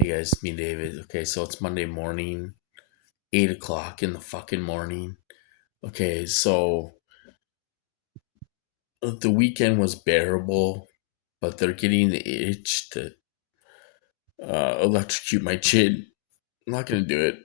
Hey guys, me David. Okay, so it's Monday morning, 8 o'clock in the fucking morning. Okay, so the weekend was bearable, but they're getting the itch to electrocute my chin. I'm not gonna do it.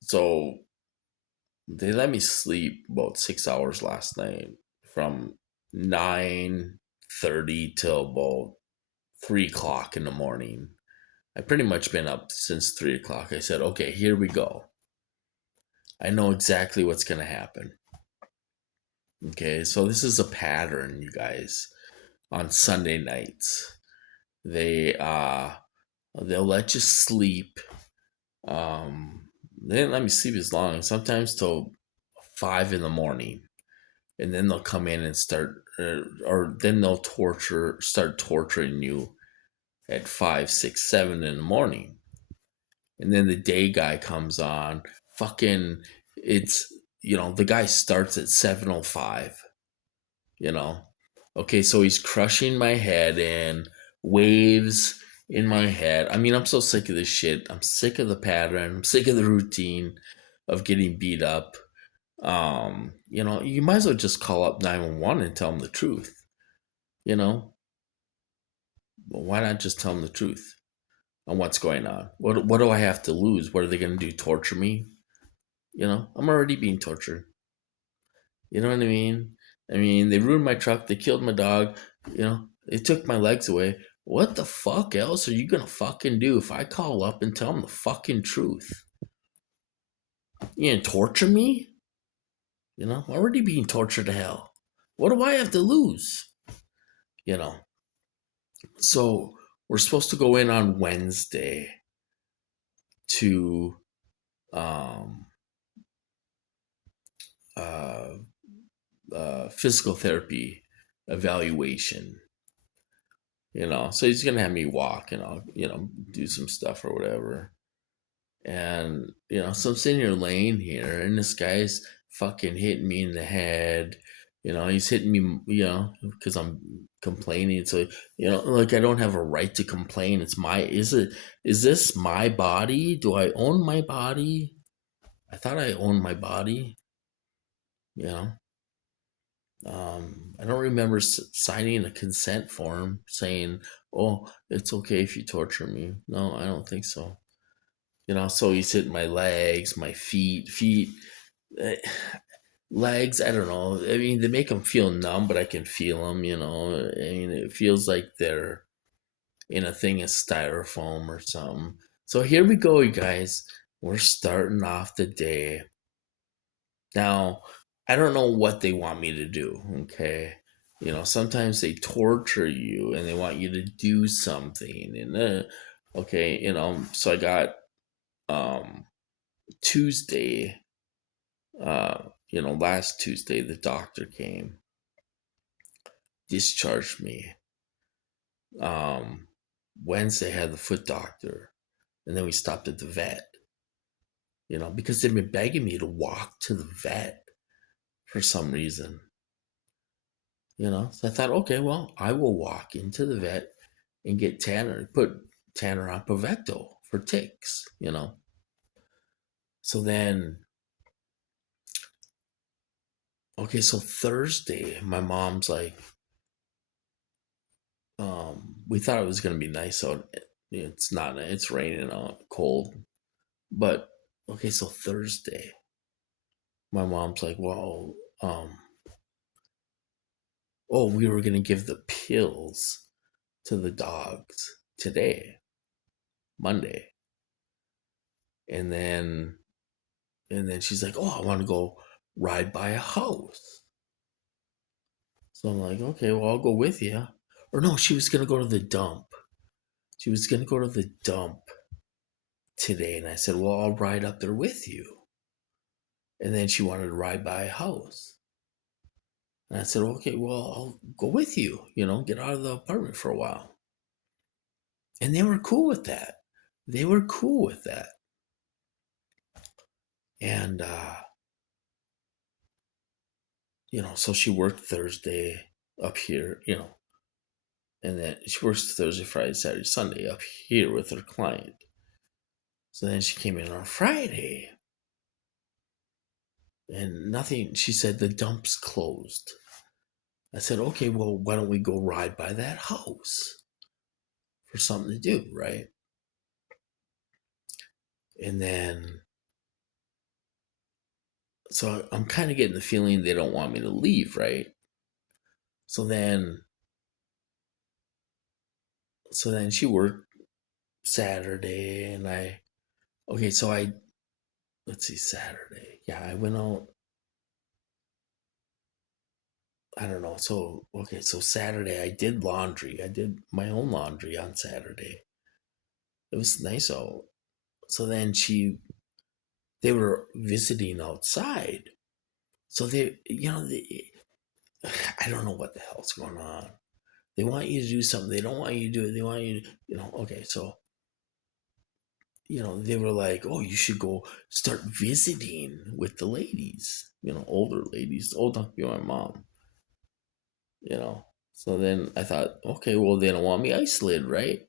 So they let me sleep about 6 hours last night, from 9:30 till about 3 o'clock in the morning. I pretty much been up since 3 o'clock. I said, okay, here we go. I know exactly what's gonna happen. Okay, so this is a pattern, you guys. On Sunday nights, they they'll let you sleep. They didn't let me sleep as long. Sometimes till 5 in the morning, and then they'll come in and start, or then they'll start torturing you at 5, 6, 7 in the morning, and then the day guy comes on. Fucking, it's the guy starts at 7:05. you know okay, so he's crushing my head and waves in my head. I mean, I'm so sick of this shit. I'm sick of the pattern. I'm sick of the routine of getting beat up. You might as well just call up 911 and tell them the truth. you know why not just tell them the truth on what's going on? What do I have to lose? What are they going to do, torture me? I'm already being tortured. You know what I mean, they ruined my truck. They killed my dog. They took my legs away. What the fuck else are you gonna fucking do if I call up and tell them the fucking truth? You gonna torture me? I'm already being tortured to hell. What do I have to lose? You know. So we're supposed to go in on Wednesday to um, uh, physical therapy evaluation. So he's gonna have me walk, and I'll do some stuff or whatever. And so I'm sitting here laying here, and this guy's fucking hitting me in the head. He's hitting me, because I'm complaining. So like, I don't have a right to complain. Is this my body? Do I own my body? I thought I owned my body. you know I don't remember signing a consent form saying, oh, it's okay if you torture me. No, I don't think so. So he's hitting my legs, my feet, eh, legs. I don't know. I mean, they make them feel numb, but I can feel them. I mean, it feels like they're in a thing of styrofoam or something. So here we go, you guys. We're starting off the day. Now, I don't know what they want me to do. Okay. Sometimes they torture you and they want you to do something. And okay, so I got um Tuesday, last Tuesday, the doctor came, discharged me. Um, Wednesday, I had the foot doctor, and then we stopped at the vet, because they've been begging me to walk to the vet for some reason. So I thought, okay, well, I will walk into the vet and get put Tanner on Pavecto for ticks. So then, okay, so Thursday, my mom's like, we thought it was gonna be nice out. It's not. It's raining out, cold. But okay, so Thursday, my mom's like, "Well, oh, we were gonna give the pills to the dogs today, Monday," and then she's like, "Oh, I want to go ride by a house." So I'm like, "Okay, well, I'll go with you." Or no, she was gonna go to the dump. She was gonna go to the dump today, and I said, "Well, I'll ride up there with you." And then she wanted to ride by a house. And I said, okay, well, I'll go with you, get out of the apartment for a while. And they were cool with that. They were cool with that. And, so she worked Thursday up here, And then she works Thursday, Friday, Saturday, Sunday up here with her client. So then she came in on Friday and nothing. She said the dump's closed. I said, okay, well, why don't we go ride by that house for something to do, right? And then, so I'm kind of getting the feeling they don't want me to leave, right? So then, she worked Saturday, and okay, so let's see, Saturday. Yeah, I went out. I don't know. So, okay, so Saturday I did laundry. I did my own laundry on Saturday. It was nice out. So then they were visiting outside. So I don't know what the hell's going on. They want you to do something. They don't want you to do it. They want you to, okay. So, they were like, oh, you should go start visiting with the ladies, older ladies, old enough to be my mom, you know. So then I thought, okay, well, they don't want me isolated, right?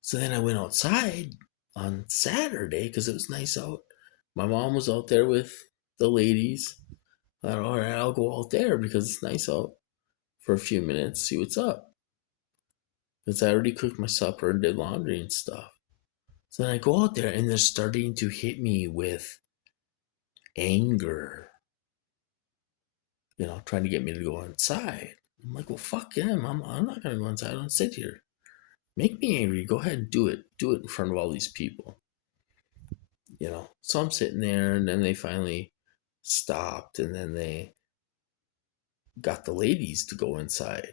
So then I went outside on Saturday because it was nice out. My mom was out there with the ladies. I thought, all right, I'll go out there because it's nice out for a few minutes, see what's up. Because I already cooked my supper and did laundry and stuff. So then I go out there and they're starting to hit me with anger, trying to get me to go inside. I'm like, well, fuck them. I'm not going to go inside. I don't sit here. Make me angry. Go ahead and do it. Do it in front of all these people. So I'm sitting there and then they finally stopped and then they got the ladies to go inside.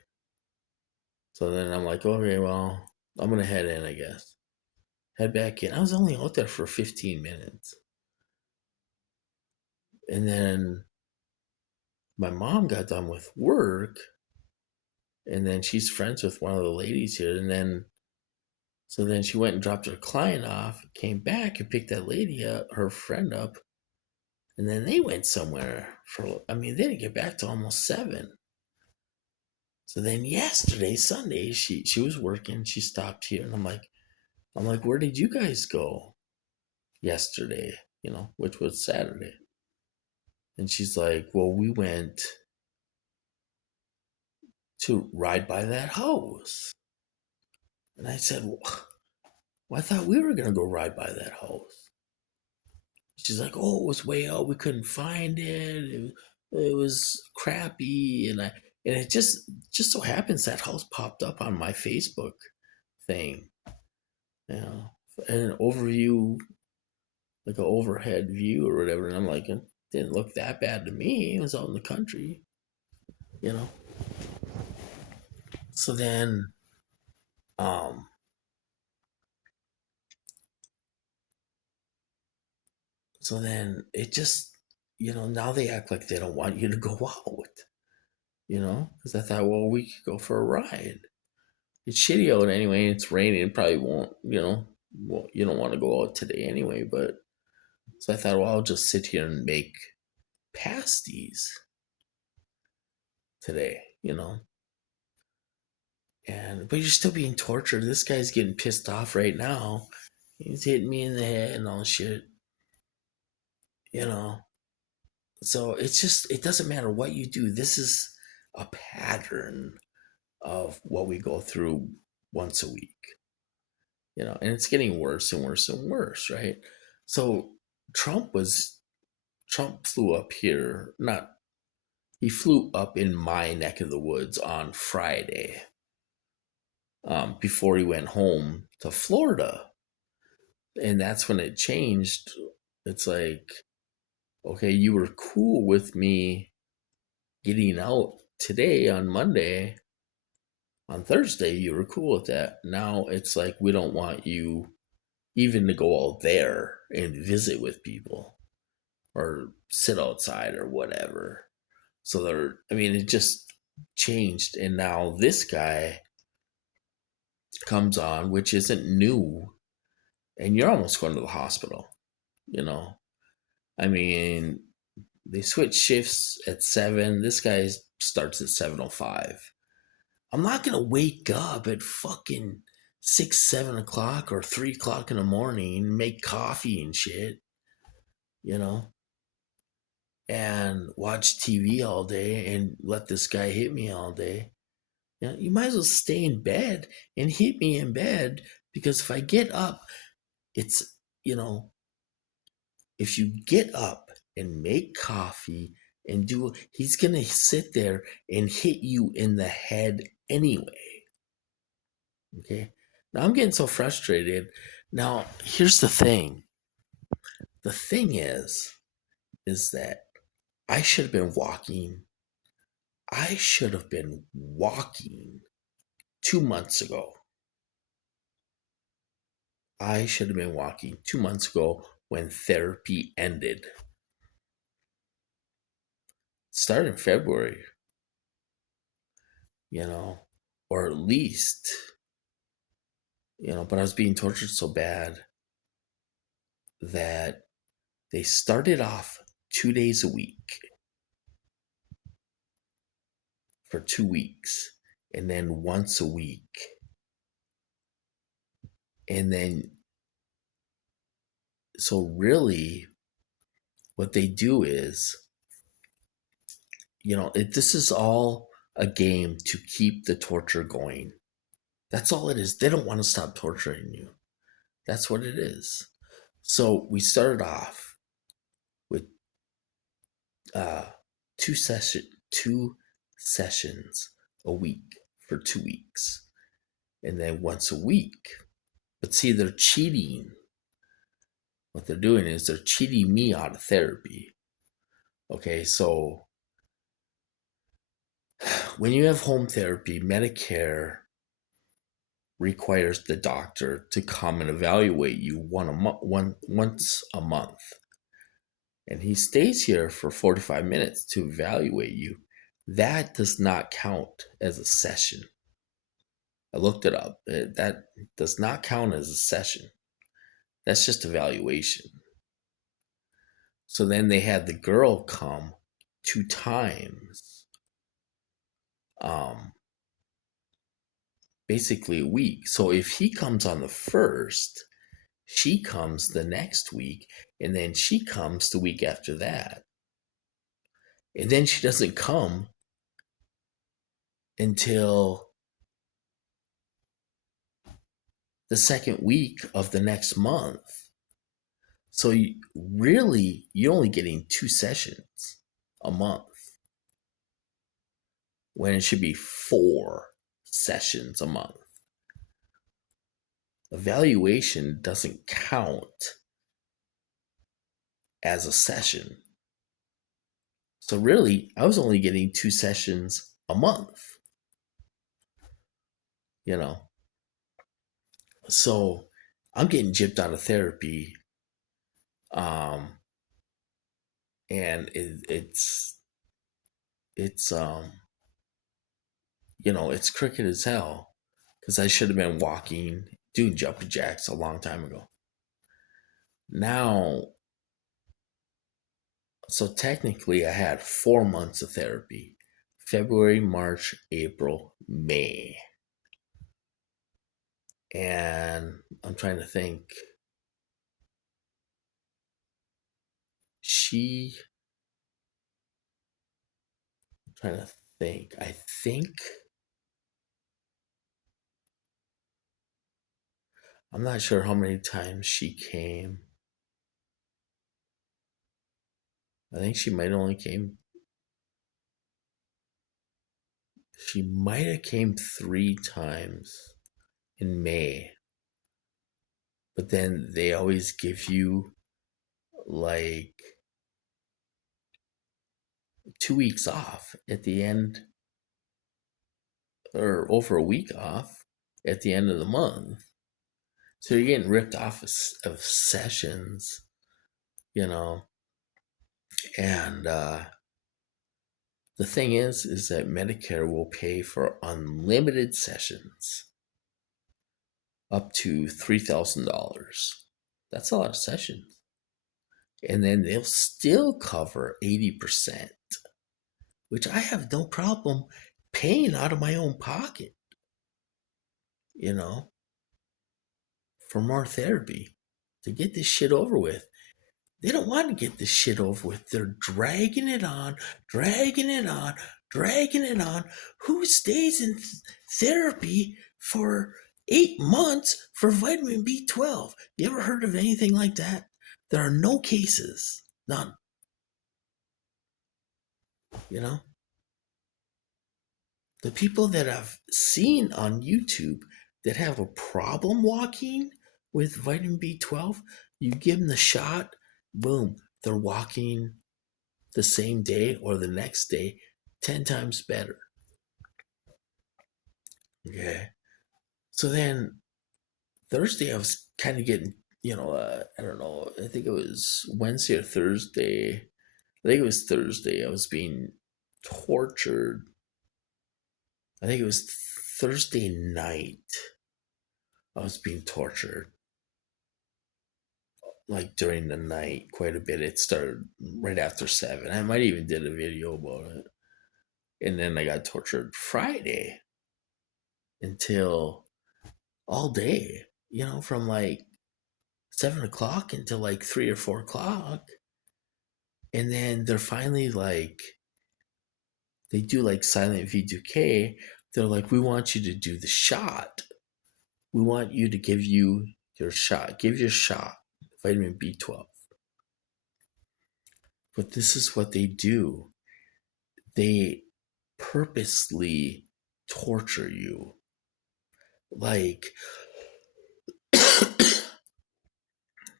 So then I'm like, okay, well, I'm going to head in, I guess. Head back in. I was only out there for 15 minutes. And then my mom got done with work and then she's friends with one of the ladies here. And then, so then she went and dropped her client off, came back and picked that lady up, her friend up. And then they went somewhere they didn't get back to almost 7. So then yesterday, Sunday, she was working. She stopped here, and I'm like, where did you guys go yesterday? Which was Saturday. And she's like, well, we went to ride by that house. And I said, well, I thought we were gonna go ride by that house. She's like, oh, it was way out. We couldn't find it. It was crappy, and it just so happens that house popped up on my Facebook thing. You know, an overview, like an overhead view or whatever. And I'm like, it didn't look that bad to me. It was out in the country, you know. So then, um, it just, now they act like they don't want you to go out, because I thought, well, we could go for a ride. It's shitty out anyway. It's raining. It probably won't, well, you don't want to go out today anyway. But so I thought, well, I'll just sit here and make pasties today. But you're still being tortured. This guy's getting pissed off right now. He's hitting me in the head and all shit. You know. So it doesn't matter what you do. This is a pattern of what we go through once a week. And it's getting worse and worse and worse, right? So Trump flew up here, not he flew up in my neck of the woods on Friday, before he went home to Florida. And that's when it changed. It's like, okay, you were cool with me getting out today on Monday. On Thursday, you were cool with that. Now it's like, we don't want you even to go out there and visit with people or sit outside or whatever. So it just changed. And now this guy comes on, which isn't new, and you're almost going to the hospital, you know. I mean, they switch shifts at 7. This guy starts at 7:05. I'm not gonna wake up at fucking 6, 7 o'clock or 3 o'clock in the morning and make coffee and shit, you know, and watch TV all day and let this guy hit me all day. You know, you might as well stay in bed and hit me in bed, because if I get up, it's, you know, if you get up and make coffee and do, he's gonna sit there and hit you in the head anyway. Okay. Now I'm getting so frustrated. Now, here's the thing. The thing is that I should have been walking. I should have been walking 2 months ago. I should have been walking 2 months ago when therapy ended. It started in February, you know, or at least, you know, but I was being tortured so bad that they started off 2 days a week for 2 weeks, and then once a week. And then, so really, what they do is, you know, this is all a game to keep the torture going. That's all it is. They don't want to stop torturing you. That's what it is. So we started off with uh, two sessions a week for 2 weeks, and then once a week. But see, they're cheating. What they're doing is they're cheating me out of therapy. Okay, so when you have home therapy, Medicare requires the doctor to come and evaluate you once a month. And he stays here for 45 minutes to evaluate you. That does not count as a session. I looked it up. That does not count as a session. That's just evaluation. So then they had the girl come 2 times, basically a week. So if he comes on the first, she comes the next week, and then she comes the week after that. And then she doesn't come until the second week of the next month. So you're only getting 2 sessions a month when it should be 4 sessions a month. Evaluation doesn't count as a session. So really, I was only getting 2 sessions a month, you know. So I'm getting gypped out of therapy, um, and it's you know, it's crooked as hell, because I should have been walking, doing jumping jacks a long time ago. Now, so technically, I had 4 months of therapy: February, March, April, May. And I'm trying to think. She, I'm trying to think. I think, I'm not sure how many times she came. I think she might have came 3 times in May. But then they always give you like 2 weeks off at the end, or over a week off at the end of the month. So you're getting ripped off of sessions, you know. And the thing is that Medicare will pay for unlimited sessions up to $3,000. That's a lot of sessions. And then they'll still cover 80%, which I have no problem paying out of my own pocket, you know, for more therapy to get this shit over with. They don't want to get this shit over with. They're dragging it on, dragging it on, dragging it on. Who stays in therapy for 8 months for vitamin B12? You ever heard of anything like that? There are no cases. None. You know? The people that I've seen on YouTube that have a problem walking with vitamin B12, you give them the shot, boom, they're walking the same day or the next day 10 times better. Okay. So then Thursday, I was kind of getting, I don't know, I think it was Wednesday or Thursday. I think it was Thursday. I was being tortured. I think it was Thursday night. I was being tortured like during the night quite a bit. It started right after 7. I might even did a video about it. And then I got tortured Friday until all day, from like 7 o'clock until like 3 or 4 o'clock. And then they're finally like, they do like silent V2K. They're like, we want you to do the shot. We want you to give you your shot. Give your shot, vitamin B12. But this is what they do. They purposely torture you. Like,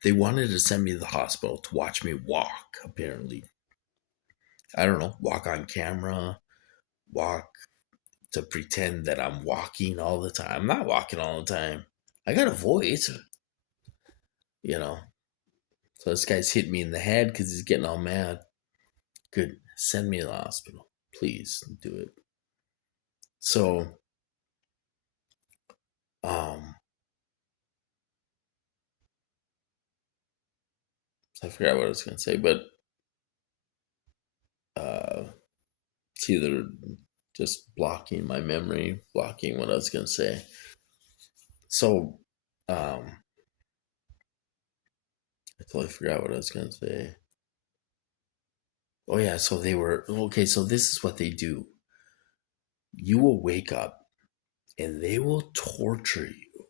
they wanted to send me to the hospital to watch me walk, apparently. I don't know, walk on camera, walk to pretend that I'm walking all the time. I'm not walking all the time. I got a voice, you know. So this guy's hitting me in the head because he's getting all mad. Good. Send me to the hospital. Please do it. So, um, I forgot what I was going to say, but it's either just blocking my memory, blocking what I was going to say. So, I totally forgot what I was going to say. Oh, yeah. So they were, okay. So this is what they do. You will wake up and they will torture you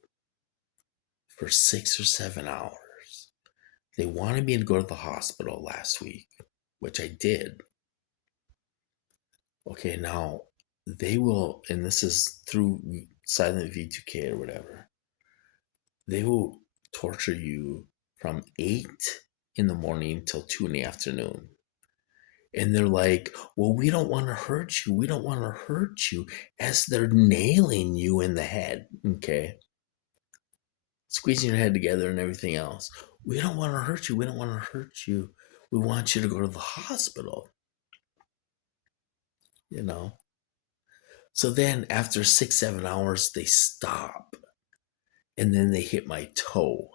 for 6 or 7 hours. They wanted me to go to the hospital last week, which I did. Okay, now they will, and this is through silent V2K or whatever, they will torture you from 8 in the morning till 2 in the afternoon. And they're like, well, we don't want to hurt you. We don't want to hurt you, as they're nailing you in the head. Okay. Squeezing your head together and everything else. We don't want to hurt you. We don't want to hurt you. We want you to go to the hospital. You know? So then after 6, 7 hours, they stop. And then they hit my toe.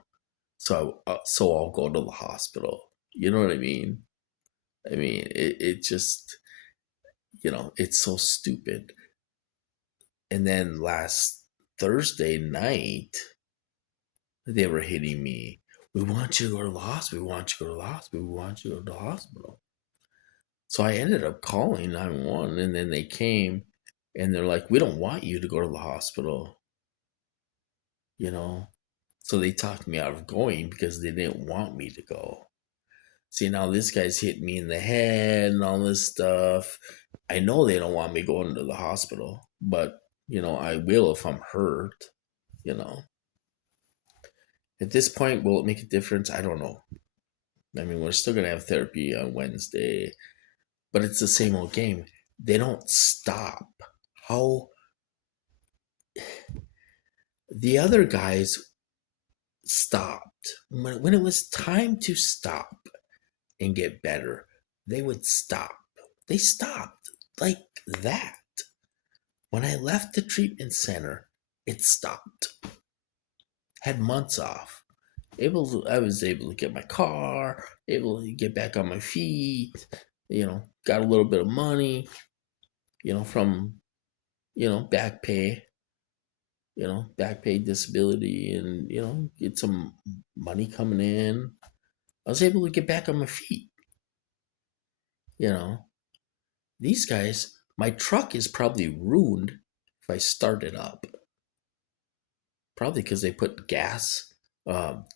So I'll go to the hospital. You know what I mean? I mean, it just, it's so stupid. And then last Thursday night, they were hitting me. We want you to go to the hospital. We want you to go to the hospital. We want you to go to the hospital. So I ended up calling 911, and then they came and they're like, we don't want you to go to the hospital, you know? So they talked me out of going because they didn't want me to go. See, now this guy's hitting me in the head and all this stuff. I know they don't want me going to the hospital, but, I will if I'm hurt, you know? At this point, will it make a difference? I don't know. I mean, we're still going to have therapy on Wednesday, but it's the same old game. They don't stop. How the other guys stopped. When it was time to stop and get better, they would stop. They stopped like that. When I left the treatment center, it stopped. Had months off. I was able to get my car, able to get back on my feet, got a little bit of money, from back pay, back pay disability, and, get some money coming in. I was able to get back on my feet, you know. These guys, my truck is probably ruined if I start it up. Probably because they put gas,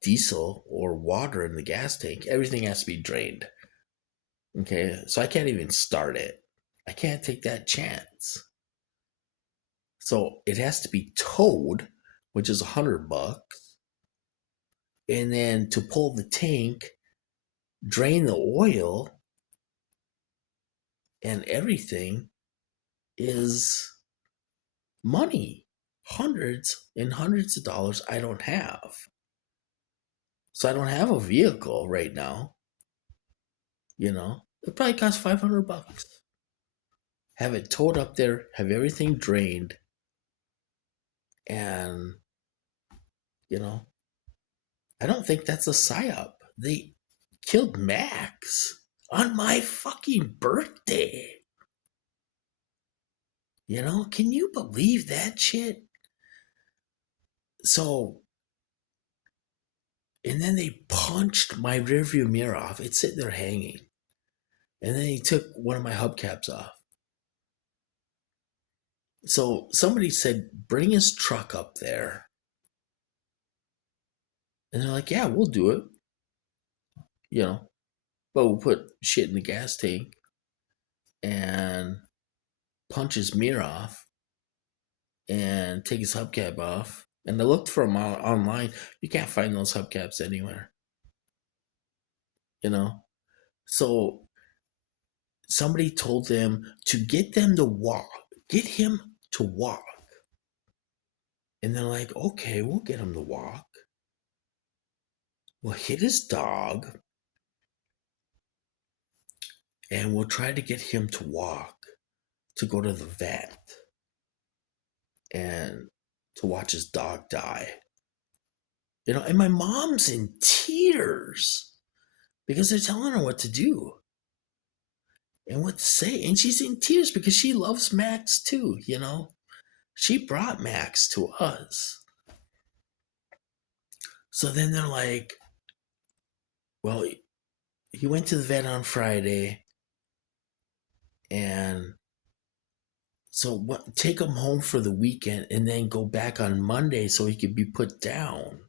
diesel, or water in the gas tank. Everything has to be drained. Okay, so I can't even start it. I can't take that chance. So it has to be towed, which is $100, and then to pull the tank, drain the oil, and everything is money, hundreds and hundreds of dollars I don't have. So I don't have a vehicle right now. It probably costs $500. Have it towed up there, have everything drained, and I don't think that's a psyop. They killed Max on my fucking birthday. Can you believe that shit? So, and then they punched my rearview mirror off. It's sitting there hanging. And then he took one of my hubcaps off. So somebody said, bring his truck up there. And they're like, yeah, we'll do it. But we'll put shit in the gas tank and punch his mirror off and take his hubcap off. And I looked for them online. You can't find those hubcaps anywhere. So somebody told them to get them to walk, get him to walk. And they're like, okay, we'll get him to walk. We'll hit his dog and we'll try to get him to walk, to go to the vet and to watch his dog die. And my mom's in tears because they're telling her what to do and what to say. And she's in tears because she loves Max too, She brought Max to us. So then they're like, well, he went to the vet on Friday. And so take him home for the weekend and then go back on Monday so he could be put down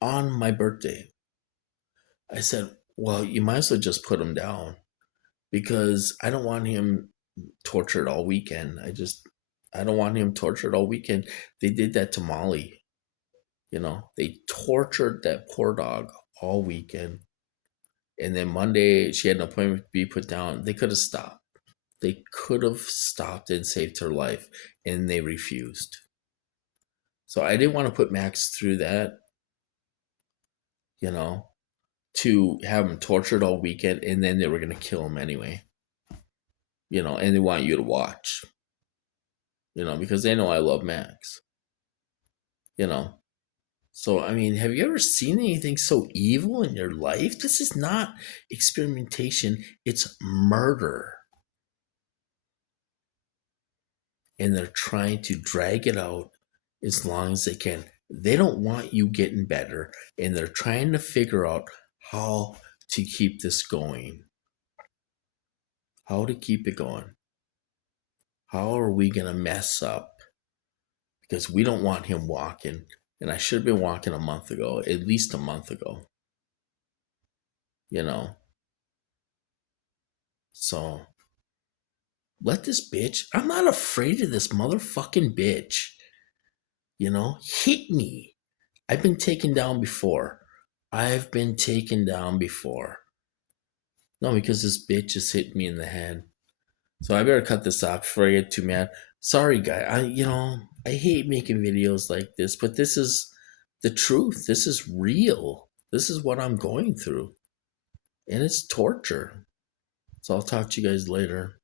on my birthday. I said, well, you might as well just put him down because I don't want him tortured all weekend. I don't want him tortured all weekend. They did that to Molly. They tortured that poor dog all weekend. And then Monday, she had an appointment to be put down. They could have stopped. They could have stopped and saved her life, and they refused. So I didn't want to put Max through that, to have him tortured all weekend, and then they were going to kill him anyway, and they want you to watch, because they know I love Max, So, I mean, have you ever seen anything so evil in your life? This is not experimentation, it's murder. And they're trying to drag it out as long as they can. They don't want you getting better, and they're trying to figure out how to keep this going. How to keep it going. How are we going to mess up? Because we don't want him walking. And I should have been walking a month ago, at least a month ago. So let this bitch, I'm not afraid of this motherfucking bitch. Hit me. I've been taken down before. No, because this bitch just hit me in the head. So I better cut this off before I get too mad. Sorry, guy. I hate making videos like this, but this is the truth. This is real. This is what I'm going through. And it's torture. So I'll talk to you guys later.